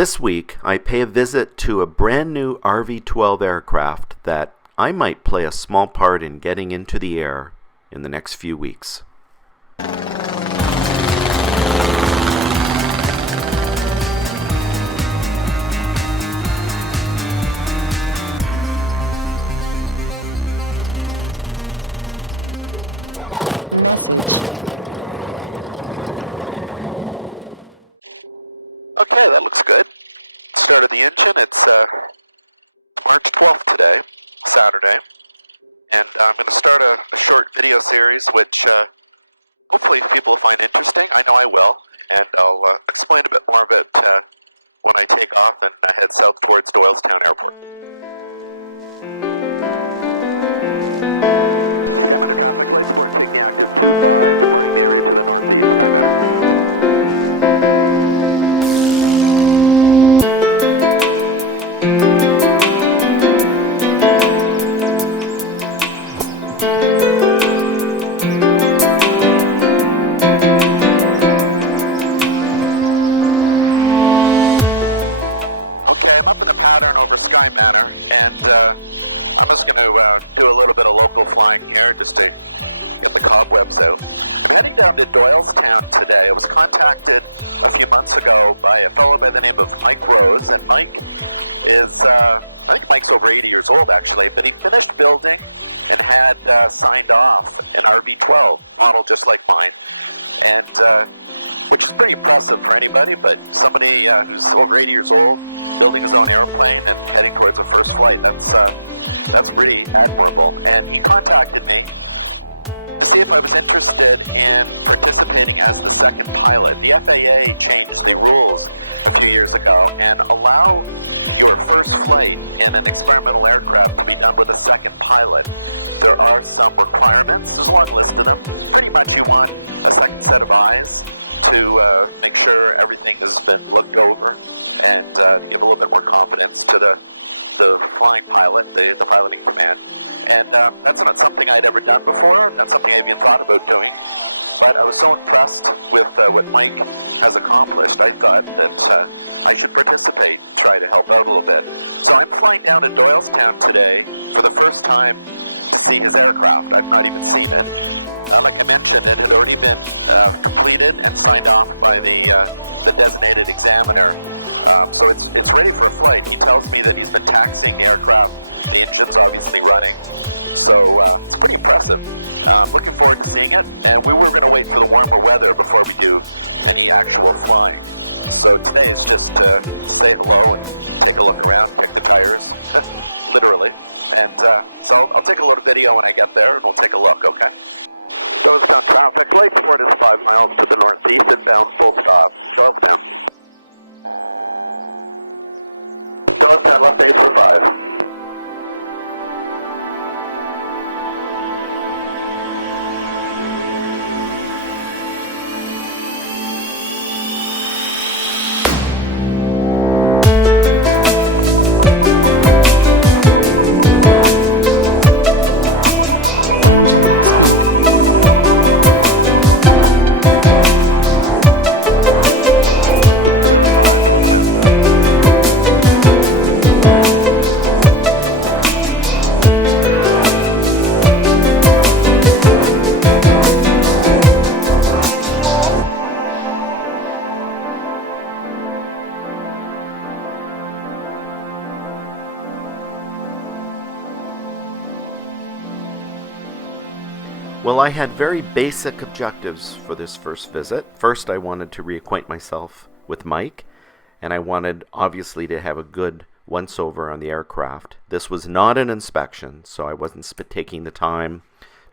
This week, I pay a visit to a brand new RV-12 aircraft that I might play a small part in getting into the air in the next few weeks. Message. Okay, that looks good. Started the engine. It's March 12th today, Saturday. And I'm going to start a short video series, which hopefully people will find interesting. I know I will. And I'll explain a bit more of it when I take off and head south towards Doylestown Airport. Skyminder traffic light support taking the active 25, departing the area to the northeast. Skyminder. Okay, I'm up in the pattern over Sky Manor, and I'm just going to do a little bit of local flying here just to get the cobwebs out. I'm heading down to Doylestown today. I was contacted a few months ago by a fellow by the name of Mike Rose, and Mike is, I think Mike's over 80 years old actually, but he finished building and had signed off an RV-12 model just like mine, and which is pretty impressive for anybody, but somebody who's over 80 years old, building his own airplane and heading towards a first flight, that's pretty admirable. And he contacted me to see if I was interested in participating as the second pilot. The FAA changed the rules a few years ago and allow your first flight in an experimental aircraft to be done with a second pilot. There are some requirements. There's a long list of them. Pretty much you want a second set of eyes to make sure everything has been looked over and to give a little bit more confidence to the flying pilot, the piloting command. And that's not something I'd ever done before, not something I've even thought about doing. But I was so impressed with what Mike has accomplished, I thought that I should participate, try to help out a little bit. So I'm flying down to Doylestown today for the first time to see his aircraft. I've not even seen it. Like I mentioned, it had already been completed and signed off by the designated examiner. So it's ready for a flight. He tells me that he's been taxiing the aircraft. The engine's obviously running. So it's pretty impressive. Looking forward to seeing it. And we were going to wait for the warmer weather before we do any actual flying. So today is just to say hello and take a look around, kick the tires, literally. And so I'll take a little video when I get there and we'll take a look, okay? Doylestown traffic, light support is 5 miles to the northeast, inbound full stop. Doylestown. Doylestown, left base for 5. Well, I had very basic objectives for this first visit. First, I wanted to reacquaint myself with Mike, and I wanted, obviously, to have a good once-over on the aircraft. This was not an inspection, so I wasn't taking the time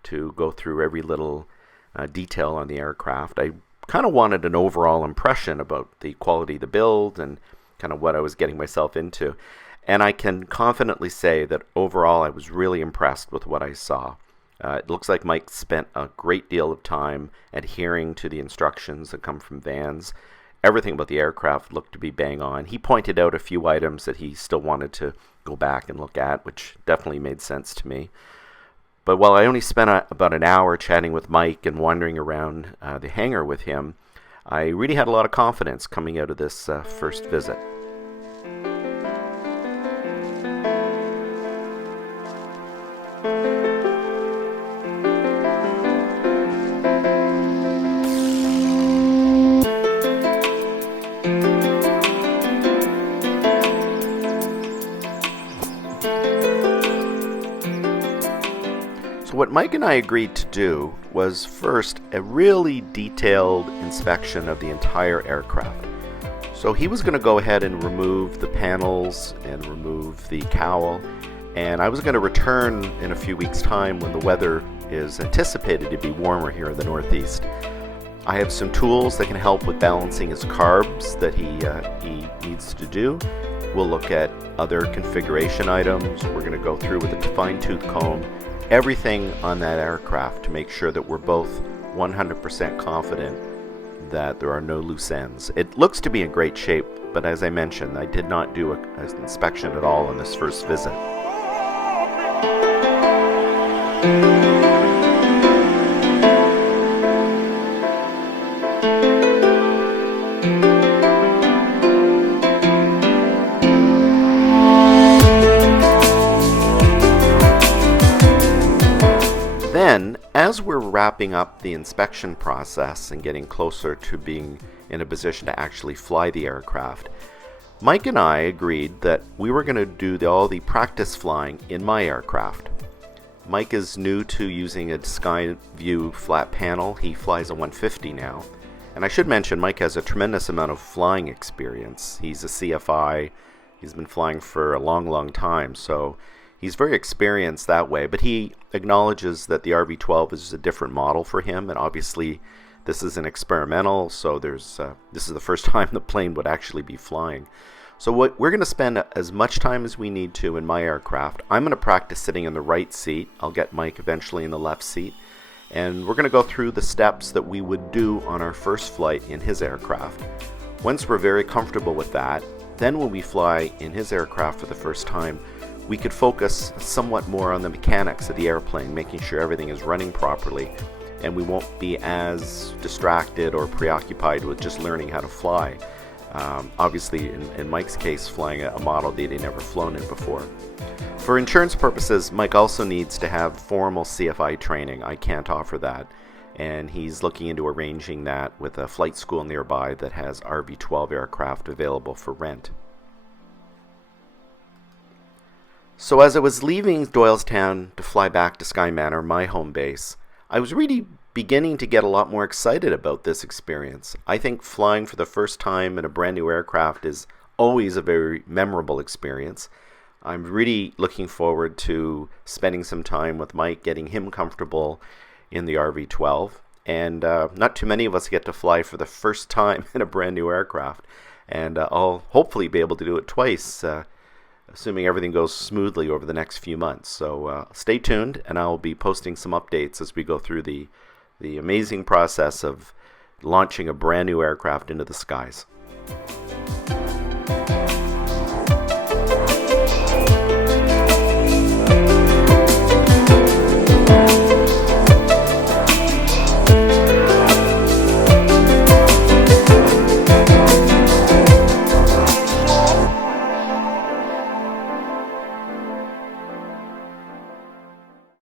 to go through every little detail on the aircraft. I kind of wanted an overall impression about the quality of the build and kind of what I was getting myself into. And I can confidently say that overall I was really impressed with what I saw. It looks like Mike spent a great deal of time adhering to the instructions that come from Vans. Everything about the aircraft looked to be bang on. He pointed out a few items that he still wanted to go back and look at, which definitely made sense to me. But while I only spent about an hour chatting with Mike and wandering around the hangar with him, I really had a lot of confidence coming out of this first visit. what Mike and I agreed to do was first a really detailed inspection of the entire aircraft. So he was going to go ahead and remove the panels and remove the cowl, and I was going to return in a few weeks' time when the weather is anticipated to be warmer here in the Northeast. I have some tools that can help with balancing his carbs that he needs to do. We'll look at other configuration items. We're going to go through with a fine-tooth comb everything on that aircraft to make sure that we're both 100% confident that there are no loose ends. It looks to be in great shape, but as I mentioned, I did not do an inspection at all on this first visit. Then, as we're wrapping up the inspection process and getting closer to being in a position to actually fly the aircraft, Mike and I agreed that we were going to do all the practice flying in my aircraft. Mike is new to using a Skyview flat panel. He flies a 150 now. And I should mention, Mike has a tremendous amount of flying experience. He's a CFI. He's been flying for a long, long time, so he's very experienced that way, but he acknowledges that the RV-12 is a different model for him, and obviously this is an experimental, so this is the first time the plane would actually be flying. So we're going to spend as much time as we need to in my aircraft. I'm going to practice sitting in the right seat. I'll get Mike eventually in the left seat, and we're going to go through the steps that we would do on our first flight in his aircraft. Once we're very comfortable with that, then when we fly in his aircraft for the first time, we could focus somewhat more on the mechanics of the airplane, making sure everything is running properly, and we won't be as distracted or preoccupied with just learning how to fly. Obviously, in Mike's case, flying a model that he'd never flown in before. For insurance purposes, Mike also needs to have formal CFI training. I can't offer that, and he's looking into arranging that with a flight school nearby that has RV-12 aircraft available for rent. So as I was leaving Doylestown to fly back to Sky Manor, my home base, I was really beginning to get a lot more excited about this experience. I think flying for the first time in a brand new aircraft is always a very memorable experience. I'm really looking forward to spending some time with Mike, getting him comfortable in the RV-12. And not too many of us get to fly for the first time in a brand new aircraft. And I'll hopefully be able to do it twice, assuming everything goes smoothly over the next few months. So stay tuned, and I'll be posting some updates as we go through the amazing process of launching a brand new aircraft into the skies.